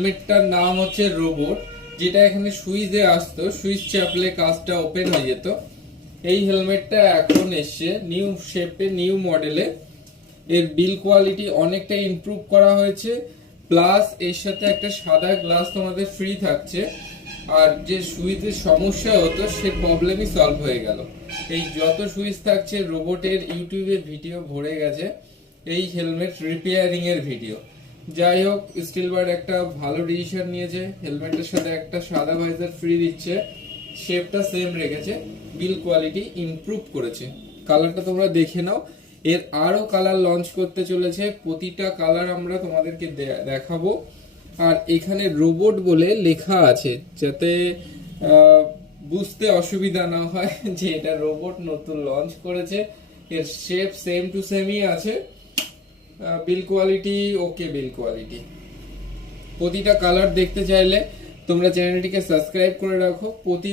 হেলমেটটার নাম হচ্ছে রোবট, যেটা এখানে সুইচে আসতো, সুইচ চাপলে কাজটা ওপেন হয়ে যেত। এই হেলমেটটা এখন এসছে নিউ শেপে, নিউ মডেলে। এর বিল কোয়ালিটি অনেকটা ইমপ্রুভ করা হয়েছে, প্লাস এর সাথে একটা সাদা গ্লাস তোমাদের ফ্রি থাকছে। আর যে সুইচের সমস্যা হতো সে প্রবলেমই সলভ হয়ে গেল। এই যত সুইচ থাকছে রোবটের ইউটিউবে ভিডিও ভরে গেছে এই হেলমেট রিপেয়ারিং এর ভিডিও। যাই হোক, স্টিলবার্ড একটা ভালো ডিসিশন নিয়েছে, হেলমেটের সাথে একটা সাদা ভাইজার ফ্রি দিচ্ছে, শেপটা সেম রেখেছে, বিল কোয়ালিটি ইমপ্রুভ করেছে। কালারটা তোমরা দেখে নাও। এর আরো কালার লঞ্চ করতে চলেছে, প্রতিটা কালার আমরা তোমাদেরকে দেখাবো। আর এখানে রোবট বলে লেখা আছে, যাতে বুঝতে অসুবিধা না হয় যে এটা রোবট নতুন লঞ্চ করেছে। এর শেপ সেম টু সেমই আছে, বিল কোয়ালিটি ওকে, বিল কোয়ালিটি। প্রতিটা কালার দেখতে চাইলে তোমরা চ্যানেলটিকে সাবস্ক্রাইব করে রাখো। প্রতি